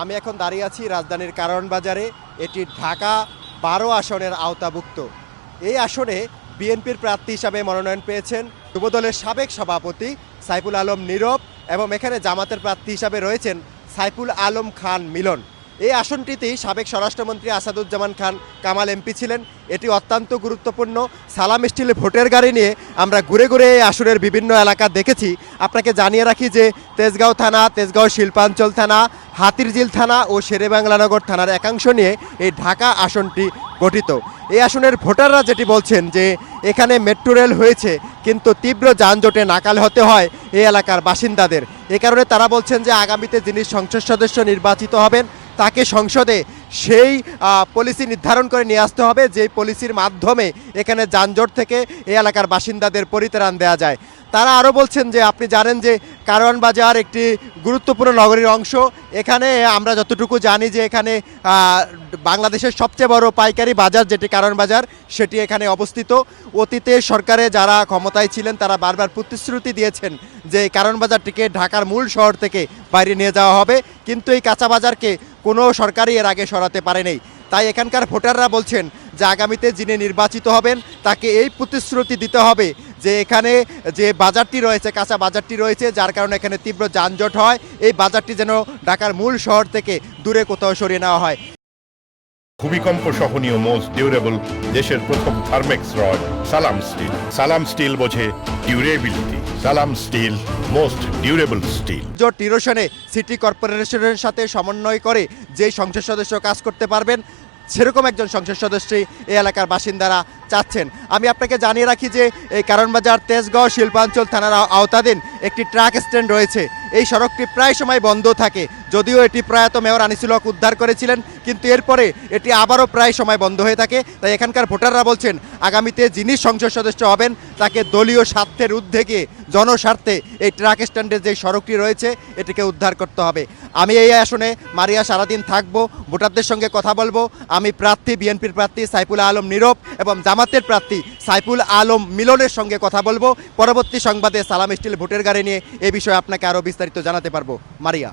আমি এখন দাঁড়িয়ে আছি রাজধানীর কারওয়ান বাজারে। এটি ঢাকা ১২ আসনের আওতাভুক্ত। এই আসনে বিএনপির প্রার্থী হিসাবে মনোনয়ন পেয়েছেন যুবদলের সাবেক সভাপতি সাইফুল আলম নীরব এবং এখানে জামাতের প্রার্থী হিসাবে রয়েছেন সাইফুল আলম খান মিলন। এই আসনটিতেই সাবেক স্বরাষ্ট্রমন্ত্রী আসাদুজ্জামান খান কামাল এমপি ছিলেন। এটি অত্যন্ত গুরুত্বপূর্ণ। সালাম স্টিল ভোটের গাড়ি নিয়ে আমরা ঘুরে ঘুরে এই আসনের বিভিন্ন এলাকা দেখেছি। আপনাকে জানিয়ে রাখি যে তেজগাঁও থানা, তেজগাঁও শিল্পাঞ্চল থানা, হাতিরঝিল থানা ও শেরেবাংলানগর থানার একাংশ নিয়ে এই ঢাকা আসনটি গঠিত। এই আসনের ভোটাররা যেটি বলছেন যে এখানে মেট্রো রেল হয়েছে কিন্তু তীব্র যানজটে নাকাল হতে হয় এই এলাকার বাসিন্দাদের। এ কারণে তারা বলছেন যে আগামীতে যিনি সংসদ সদস্য নির্বাচিত হবেন তাকে সংসদে সেই পলিসি নির্ধারণ করে নিয়ে আসতে হবে যে পলিসির মাধ্যমে এখানে যানজট থেকে এই এলাকার বাসিন্দাদের পরিত্রাণ দেওয়া যায়। তারা আরও বলছেন যে আপনি জানেন যে কারওয়ান বাজার একটি গুরুত্বপূর্ণ নগরীর অংশ। এখানে আমরা যতটুকু জানি যে এখানে বাংলাদেশের সবচেয়ে বড় পাইকারি বাজার যেটি কারওয়ান বাজার সেটি এখানে অবস্থিত। অতীতে সরকারে যারা ক্ষমতায় ছিলেন তারা বারবার প্রতিশ্রুতি দিয়েছেন যে কারওয়ান বাজারটিকে ঢাকার মূল শহর থেকে বাইরে নিয়ে যাওয়া হবে, কিন্তু এই কাঁচা বাজারকে কোনো সরকারই এর আগে সরাতে পারেনি। তাই এখানকার ভোটাররা বলছেন যে আগামীতে যিনি নির্বাচিত হবেন তাকে এই প্রতিশ্রুতি দিতে হবে যে এখানে যে বাজারটি রয়েছে, কাঁচা বাজারটি রয়েছে, যার কারণে এখানে তীব্র যানজট হয়, এই বাজারটি যেন ঢাকার মূল শহর থেকে দূরে কোথাও সরিয়ে নেওয়া হয়। ভূমিকম্প সহনীয় মোস্ট ডিউরেবল দেশের প্রথম thermex rod Salam steel. Salam steel বোঝে durability. Salam steel most durable steel. টিরোশনে সিটি কর্পোরেশনের সাথে সমন্বয় করে যে সংসদ সদস্য কাজ করতে পারবেন সেরকম একজন সংসদ সদস্যই এই এলাকার বাসিন্দারা চাচ্ছেন। আমি আপনাকে জানিয়ে রাখি যে এই কারওয়ান বাজার তেজগাঁও শিল্পাঞ্চল থানার আওতাধীন একটি ট্রাক স্ট্যান্ড রয়েছে। এই সড়কটি প্রায় সময় বন্ধ থাকে, যদিও এটি প্রয়াত মেয়র আনিসুল হক উদ্ধার করেছিলেন, কিন্তু এরপরে এটি আবারও প্রায় সময় বন্ধ হয়ে থাকে। তাই এখানকার ভোটাররা বলছেন আগামীতে যিনি সংসদ সদস্য হবেন তাকে দলীয় স্বার্থের ঊর্ধ্বে গিয়ে জনস্বার্থে এই ট্রাক স্ট্যান্ডের যে সড়কটি রয়েছে এটিকে উদ্ধার করতে হবে। আমি এই আসনে মারিয়া সারাদিন থাকবো, ভোটারদের সঙ্গে কথা বলবো। আমি প্রার্থী বিএনপির প্রার্থী সাইফুল আলম নীরব এবং জামাতের প্রার্থী সাইফুল আলম মিলনের সঙ্গে কথা বলবো। পরবর্তী সংবাদে সালাম স্টিল ভোটের গাড়ি নিয়ে এ বিষয়ে আপনাকে আরও বিস্তারিত জানাতে পারবো। মারিয়া।